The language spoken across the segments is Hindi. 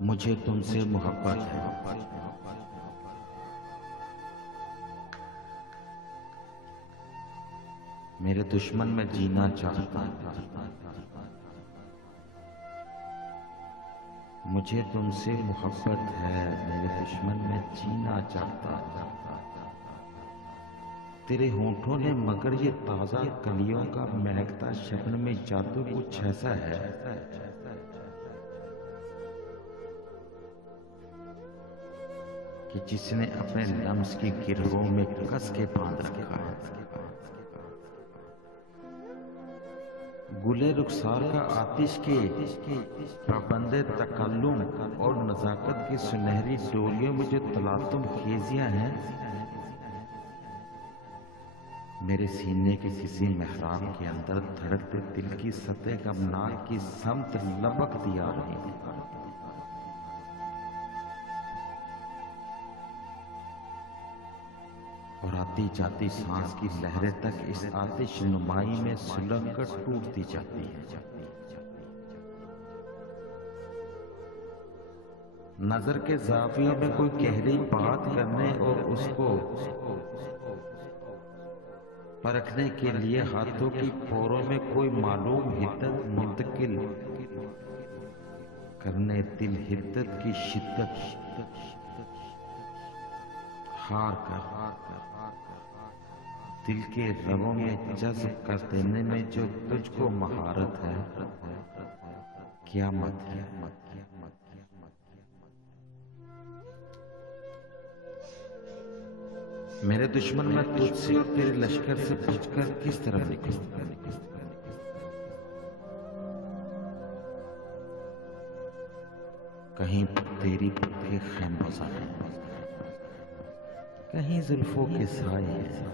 मुझे तुमसे मोहब्बत है। मेरे दुश्मन में जीना चाहता है। मुझे तुमसे मोहब्बत है, मेरे दुश्मन में जीना चाहता है। तेरे होठों ने मगर ये ताजा कलियों का महकता शबनम में जादू कुछ ऐसा है कि जिसने अपने लम्स की गिरहों में कस के बांध रखा है। गुले रुखसार का आतिश के पाबंदे तकल्लुम और नजाकत की सुनहरी डोरियों में जो तलातुम खेजियां हैं, मेरे सीने के किसी मेहराब के अंदर धड़कते दिल की सतह गमनाक की समत लपक दिया रही है। और आती जाती सांस की लहरें तक इस आतिश नुमाई में सुलग कर टूटती जाती है। नजर के जावियों में कोई गहरी बात करने और उसको परखने के लिए हाथों की पोरों में कोई मालूम हिद्दत मुंतकिल करने दिल हिद्दत की शिद्दत हार कर दिल के रगों में जज्ब कर देने में जो तुझको महारत है, क़यामत है। मेरे दुश्मन मैं तुझसे और तेरे लश्कर से बचकर किस तरफ निकलूं? कहीं तेरी पत्ते खैमबसा है, कहीं जुल्फों के साए हैं।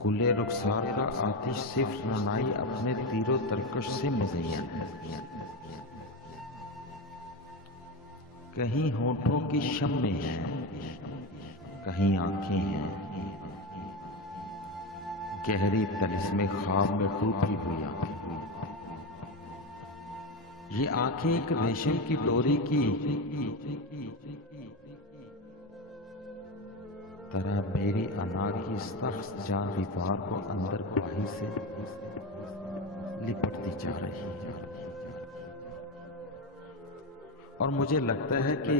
गुले रुखसार का आतिश सिर्फ रनाई अपने तीरों तरकश से मुज़य्यन है। कहीं होठों की शम्में हैं, कहीं आंखें हैं, गहरी तलिस्मे ख्वाब में डूबी हुई आंखें। ये आंखें एक रेशम की डोरी की तरह मेरी अना की सख्त जान दीवार को अंदर बाही से लिपटती जा रही है। और मुझे लगता है कि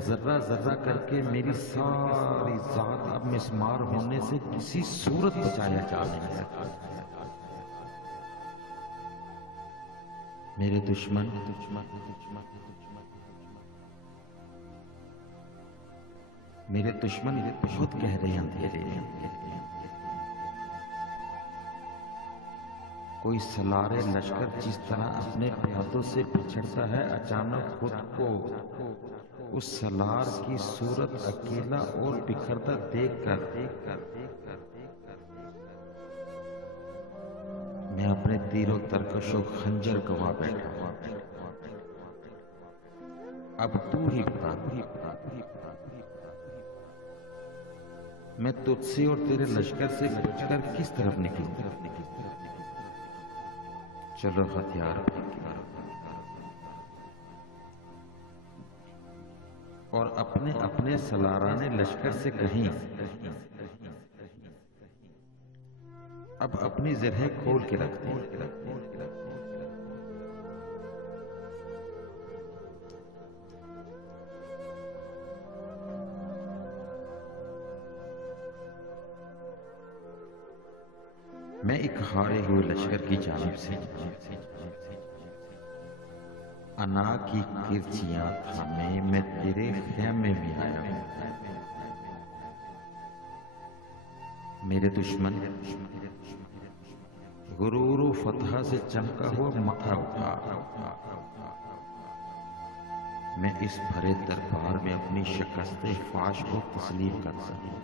जर्रा जर्रा करके मेरी सारी जात अब मिस्मार होने से किसी सूरत बचाया जा नहीं सकता। मेरे दुश्मन बहुत गहरे अंधेरे हैं। कोई सलारे लश्कर जिस तरह अपने प्यादों से बिछड़ता है, अचानक खुद को उस सलार की सूरत अकेला और बिखरता देखकर मैं अपने तीरों तरकशों खंजर गवा बैठा। अब तू ही बता, मैं तुझसे और तेरे लश्कर से बचकर किस तरफ निकलूं? चलो हथियार और अपने अपने सलाराने लश्कर से कहीं अब अपनी जरह खोल के रखते हैं। मैं एक हारे हुए लश्कर की जानिब से अना की किरचियां थामे मैं तेरे ख़ैमे में आया हूं। मेरे दुश्मन गुरूर व फतह से चमका हुआ माथा उठा। मैं इस भरे दरबार में अपनी शिकस्त फाश को तस्लीम कर सकूं।